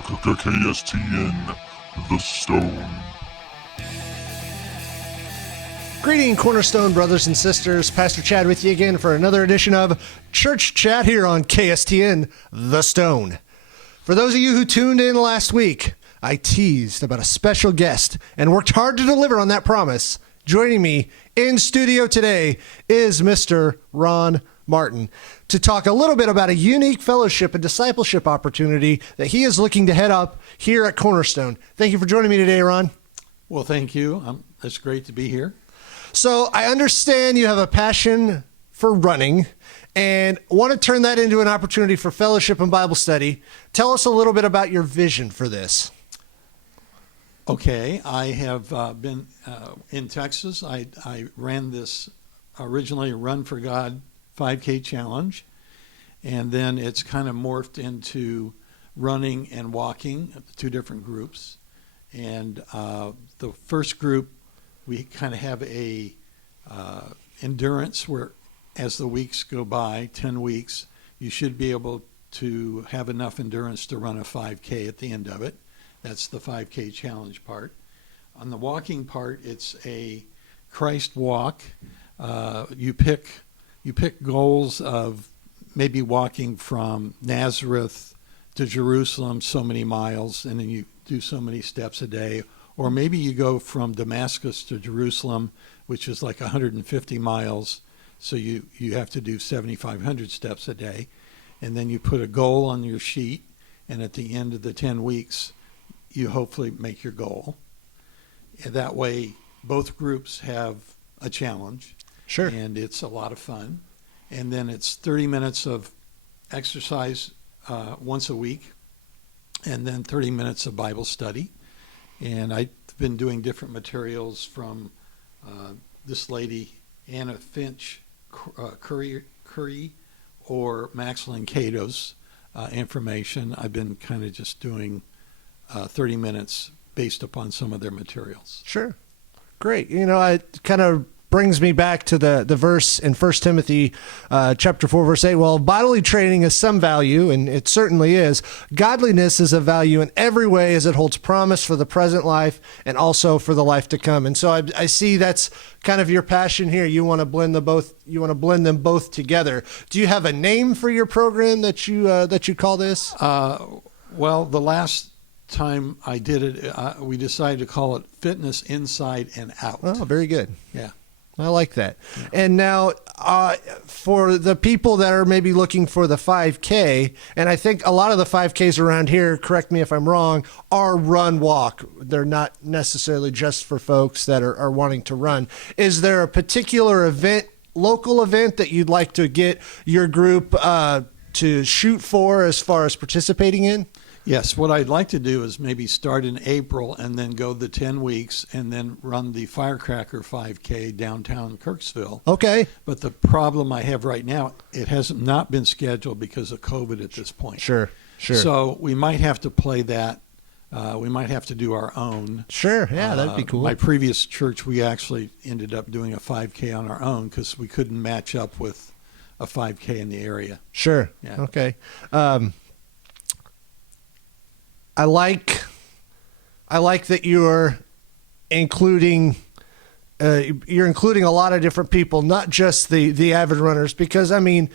KSTN, The Stone. Greeting, Cornerstone brothers and sisters. Pastor Chad with you again for another edition of Church Chat here on KSTN, The Stone. For those of you who tuned in last week, I teased about a special guest and worked hard to deliver on that promise. Joining me in studio today is Mr. Ron Martin to talk a little bit about a unique fellowship and discipleship opportunity that he is looking to head up here at Cornerstone. Thank you for joining me today, Ron. Well, thank you. It's great to be here. So I understand you have a passion for running and want to turn that into an opportunity for fellowship and Bible study. Tell us a little bit about your vision for this. Okay, I have been in Texas. I ran this originally Run for God 5K challenge, and then it's kind of morphed into running and walking, two different groups. And the first group, we kind of have a endurance where as the weeks go by, 10 weeks, you should be able to have enough endurance to run a 5K at the end of it. That's the 5K challenge part. On the walking part, it's a Christ walk. You pick goals of maybe walking from Nazareth to Jerusalem so many miles, and then you do so many steps a day. Or maybe you go from Damascus to Jerusalem, which is like 150 miles, so you have to do 7,500 steps a day. And then you put a goal on your sheet, and at the end of the 10 weeks, you hopefully make your goal. And that way, both groups have a challenge. Sure. And it's a lot of fun. And then it's 30 minutes of exercise once a week, and then 30 minutes of Bible study. And I've been doing different materials from this lady, Anna Finch Curry, or Max Lincato's information. I've been kind of just doing 30 minutes based upon some of their materials. Sure. Great. You know, it kind of brings me back to the verse in 1 Timothy chapter 4, verse 8. Well, bodily training is some value, and it certainly is. Godliness is of value in every way as it holds promise for the present life and also for the life to come. And so I see that's kind of your passion here. You want to blend them both. You want to blend them both together. Do you have a name for your program that you call this? Well, the last time I did it, we decided to call it Fitness Inside and Out. Oh, very good. Yeah. I like that. Yeah. And now for the people that are maybe looking for the 5K, and I think a lot of the 5Ks around here, correct me if I'm wrong, are run walk. They're not necessarily just for folks that are wanting to run. Is there a particular event, local event, that you'd like to get your group to shoot for as far as participating in? Yes, what I'd like to do is maybe start in April and then go the 10 weeks and then run the Firecracker 5K downtown Kirksville. Okay. But the problem I have right now, it has not been scheduled because of COVID at this point. Sure. So we might have to play that. We might have to do our own. Sure, yeah, that'd be cool. My previous church, we actually ended up doing a 5K on our own because we couldn't match up with a 5K in the area. Sure, yeah. Okay. I like that you're including a lot of different people, not just the avid runners, because I mean,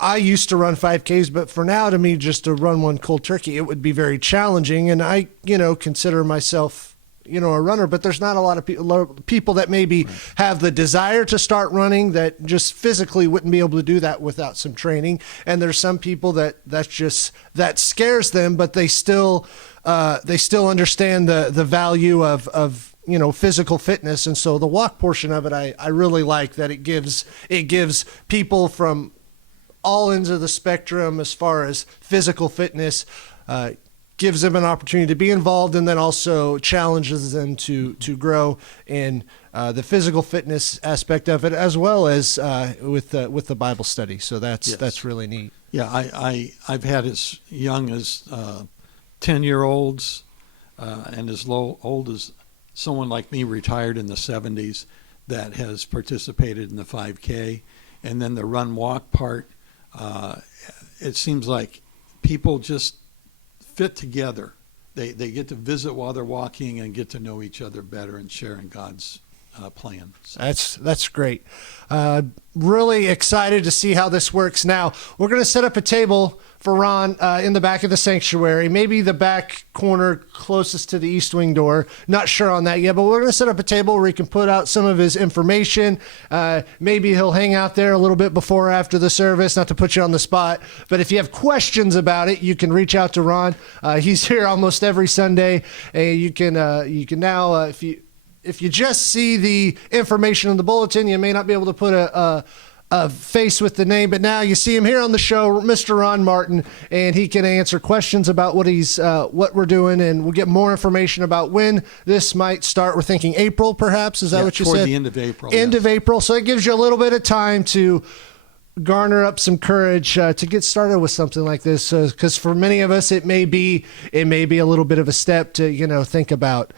I used to run 5Ks, but for now, to me, just to run one cold turkey, it would be very challenging. And I, consider myself, a runner, but there's not a lot of people that maybe have the desire to start running that just physically wouldn't be able to do that without some training. And there's some people that scares them, but they still understand the value of physical fitness. And so the walk portion of it, I really like that it gives people from all ends of the spectrum as far as physical fitness, gives them an opportunity to be involved, and then also challenges them to grow in the physical fitness aspect of it, as well as with the Bible study. So that's really neat. Yeah, I've had as young as 10-year-olds and as old as someone like me, retired in the 70s, that has participated in the 5K. And then the run walk part, it seems like people just fit together. They get to visit while they're walking and get to know each other better and sharing God's plan. So. That's great. Really excited to see how this works. Now, we're going to set up a table for Ron in the back of the sanctuary, maybe the back corner closest to the east wing door. Not sure on that yet, but we're going to set up a table where he can put out some of his information. Maybe he'll hang out there a little bit before or after the service, not to put you on the spot. But if you have questions about it, you can reach out to Ron. He's here almost every Sunday. You can now, if you just see the information in the bulletin, you may not be able to put a face with the name, but now you see him here on the show, Mr. Ron Martin, and he can answer questions about what we're doing, and we'll get more information about when this might start. We're thinking April, perhaps. Is that what you said? Toward the end of April. End of April. So it gives you a little bit of time to garner up some courage to get started with something like this, because for many of us it may be a little bit of a step to think about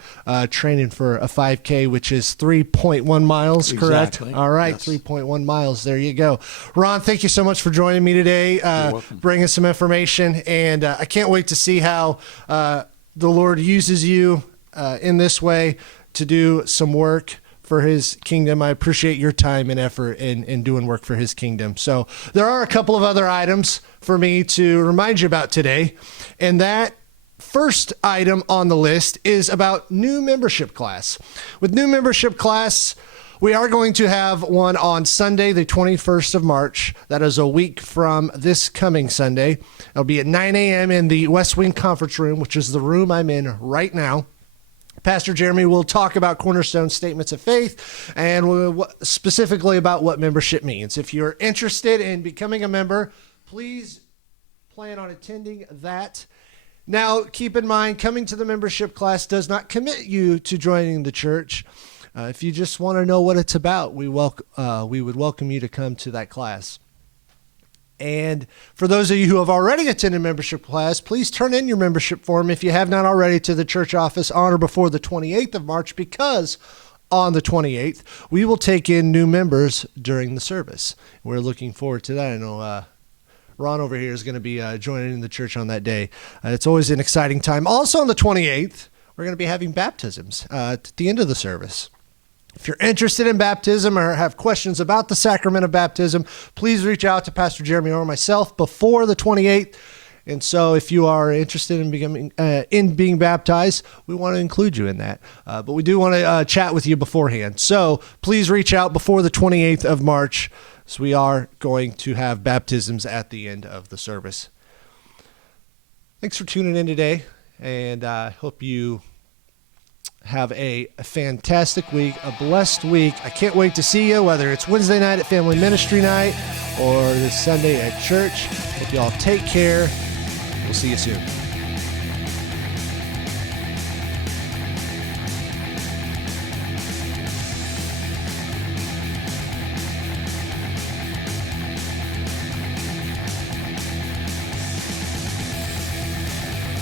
training for a 5K, which is 3.1 miles. Correct? Exactly. All right. Yes. 3.1 miles. There you go. Ron, thank you so much for joining me today, bringing some information, and I can't wait to see how the Lord uses you in this way to do some work for his kingdom. I appreciate your time and effort in doing work for his kingdom. So there are a couple of other items for me to remind you about today. And that first item on the list is about new membership class. With new membership class, we are going to have one on Sunday, the 21st of March. That is a week from this coming Sunday. It'll be at 9 a.m. in the West Wing Conference Room, which is the room I'm in right now. Pastor Jeremy will talk about Cornerstone Statements of Faith and specifically about what membership means. If you're interested in becoming a member, please plan on attending that. Now, keep in mind, coming to the membership class does not commit you to joining the church. If you just want to know what it's about, we would welcome you to come to that class. And for those of you who have already attended membership class, please turn in your membership form if you have not already to the church office on or before the 28th of March, because on the 28th, we will take in new members during the service. We're looking forward to that. I know Ron over here is going to be joining in the church on that day. It's always an exciting time. Also on the 28th, we're going to be having baptisms at the end of the service. If you're interested in baptism or have questions about the sacrament of baptism, please reach out to Pastor Jeremy or myself before the 28th. And so if you are interested in being baptized, we want to include you in that. But we do want to chat with you beforehand. So please reach out before the 28th of March. So we are going to have baptisms at the end of the service. Thanks for tuning in today, and I hope you have a fantastic week, a blessed week. I can't wait to see you, whether it's Wednesday night at Family Ministry Night or this Sunday at church. Hope you all take care. We'll see you soon.